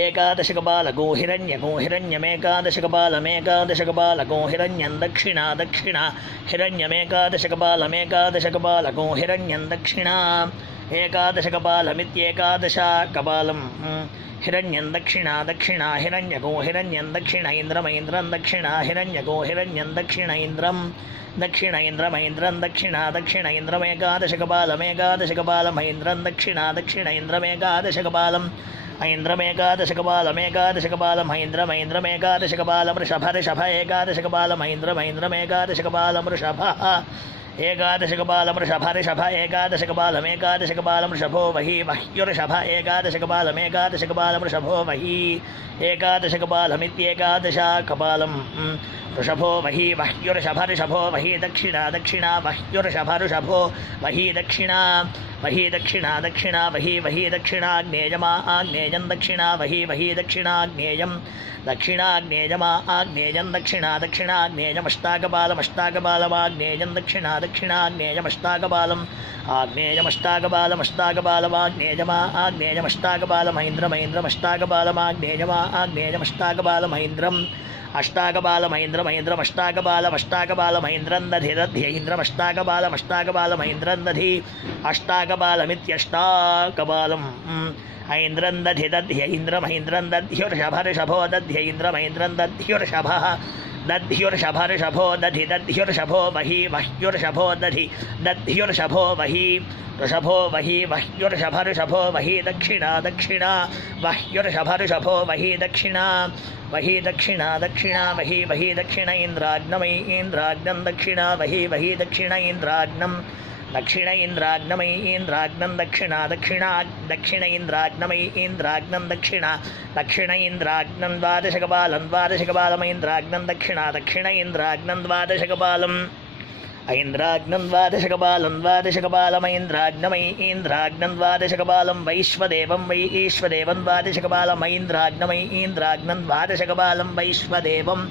एकादशकपालको हिरण्यको हिरण्यमेकादशकपालमेकादशकपालको हिरण्यं दक्षिणा दक्षिणा हिरण्यमेकादशकपालमेकादशकपालको हिरण्यं दक्षिणा एकादशकपालमित्येकादशकपालं हिरण्यं दक्षिणा दक्षिणा हिरण्यको हिरण्यं दक्षिण इन्द्रमैन्द्रं दक्षिणा हिरण्यको हिरण्यं दक्षिण इन्द्रं दक्षिण इन्द्रमैन्द्रं दक्षिणा दक्षिण इन्द्रमेकादशकपालमेकादशकपालमैन्द्रं दक्षिणा दक्षिण इन्द्रमेकादशकपालम् ऐन्द्रमेकादशकपालमेकादशकपालमैन्द्रमेकादशकपालमृषभ एकादशकपालमैन्द्रमेकादशकपालमृषभः एकादशकपालमृषभ एकादशकपालमेकादशकपालमृषभो वही वह्युर्षभ एकादशकपालमेकादशकपालमृषभो वही एकादशकपालमित्येकादशकपालं वृषभो वही वह्युर्षभऋषभो वही दक्षिणा दक्षिणा वह्युर्षभऋषभो वही दक्षिणा दक्षिणा वही दक्षिणाग्नेयं दक्षिणा वही दक्षिणाग्नेयं दक्षिणाग्नेयं दक्षिणाग्नेयमष्टाकपालमष्टाकपालमाग्नेयं दक्षिणाग्नेयमष्टाकपालम् आग्नेयमष्टाकपालमष्टाकपालमाग्नेयमाग्नेयमष्टाकपालमैन्द्रमैन्द्रमष्टाकपालमैन्द्रम् अष्टाकपालमैन्द्रमैन्द्रमष्टाकपालमैन्द्रं दधिरध्यैन्द्रमष्टाकपालमष्टाकपालमैन्द्रं दधि अष्टाकपालमित्यष्टाकपालम् ऐन्द्रं दध्यैन्द्रमैन्द्रं दध्युर्षभऋषभो दध्यैन्द्रमैन्द्रं दध्युर्षभः दध्युर्षभऋषभो दधि दध्युर्षभो वही वह्युर्षभो दधि दध्युर्षभो वही ऋषभो वही वह्युर्षभऋषभो वही दक्षिणा दक्षिणा वह्युर्षभऋषभो वही दक्षिणा दक्षिणा वही दक्षिण इन्द्राग्नमयी इन्द्राग्नं दक्षिणा वही दक्षिण इन्द्राग्नं दक्षिण इन्द्राग्नमयी इन्द्राग्नं दक्षिणा दक्षिण इन्द्राग्नमयी इन्द्राग्नं दक्षिण इन्द्राग्नं द्वादशकपालमैन्द्राग्नं दक्षिणा दक्षिण इन्द्राग्नं द्वादशकपालम् ऐन्द्राग्नं द्वादशकपालमैन्द्राग्नमयी इन्द्राग्नं द्वादशकपालं वैश्वदेवं वै ईश्वदेवं द्वादशकपालमैन्द्राग्नमयी इन्द्राग्नं द्वादशकपालं वैश्वदेवम्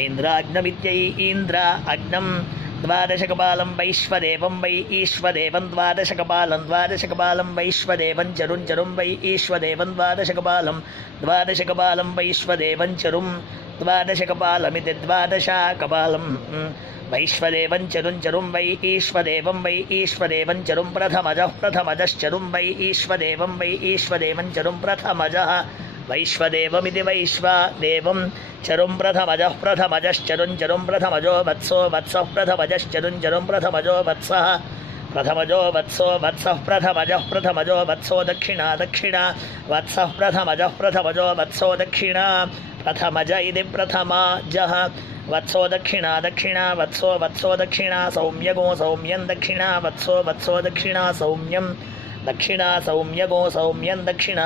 ऐन्द्राग्नमित्यै इन्द्र अग्नं द्वादशकपालं वैश्वदेवं वै ईश्वदेवं द्वादशकपालं वैश्वदेवं चरुं वै ईश्वदेवं द्वादशकपालं वैश्वदेवं चरुं द्वादशकपालमिति द्वादशकपालं वैश्वदेवं चरुं वै ईश्वदेवं चरुं प्रथमजश्चरुं वै ईश्वदेवं चरुं प्रथमजः वैश्वदेवमिति वैश्वदेवं चरुं प्रथमजश्चरुं प्रथमजो वत्सः प्रथमजश्चरुं प्रथमजो वत्सः प्रथमजो वत्सो दक्षिणा वत्सः प्रथमजो वत्सो दक्षिणा प्रथमज इति प्रथमजः वत्सो दक्षिणा वत्सो दक्षिणा सौम्यगो सौम्यं दक्षिणा वत्सो दक्षिणा सौम्यं सौम्यगो सौम्यं दक्षिणा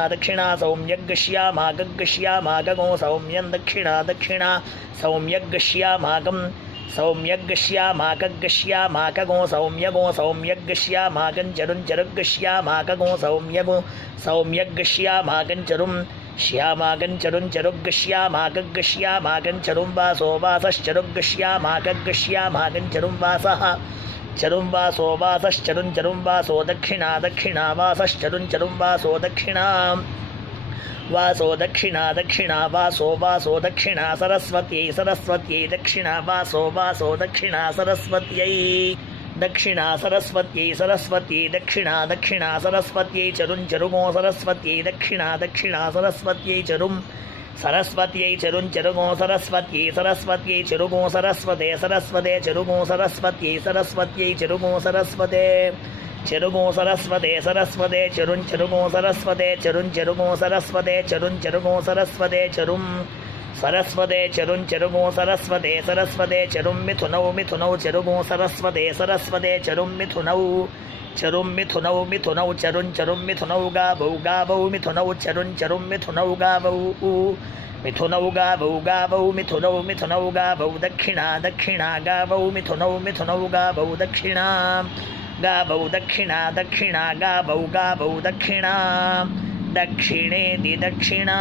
सौम्यग्श्यामागो सौम्यं दक्षिणा सौम्यग्श्यामागं सौम्यग्श्यामागो सौम्यगो सौम्यग्श्यामागं चरुग्श्यामागो सौम्यग्श्यामागं चरुं श्यामागं चरुग्श्यामागं चरुं वासो वासश्चरुग्श्यामागं चरुं वासः चरुं वासो वासश्चरुं वासो दक्षिणा वासश्चरुं वासो दक्षिणा वासो दक्षिणा सरस्वत्यै दक्षिणा वासो दक्षिणा सरस्वत्यै दक्षिणा सरस्वत्यै दक्षिणा सरस्वत्यै चरुगो सरस्वत्यै दक्षिणा सरस्वत्यै चरुं सरस्वत्यै चरुगो सरस्वत्यै चरुगो सरस्वते चरुगो सरस्वत्यै चरुगो सरस्वते चरुगो सरस्वते चरुगो सरस्वते चरुगो सरस्वते चरुगो सरस्वते चरुं सरस्वते चरुगो सरस्वते चरुं मिथुनौ चरुगो सरस्वते चरुं मिथुनौ चरुं मिथुनौ गावौ मिथुनौ चरुं मिथुनौ गावौ मिथुनौ गावौ दक्षिणा गावौ मिथुनौ गावौ दक्षिणा गावौ दक्षिणा गावौ दक्षिणा दक्षिणेति दक्षिणा।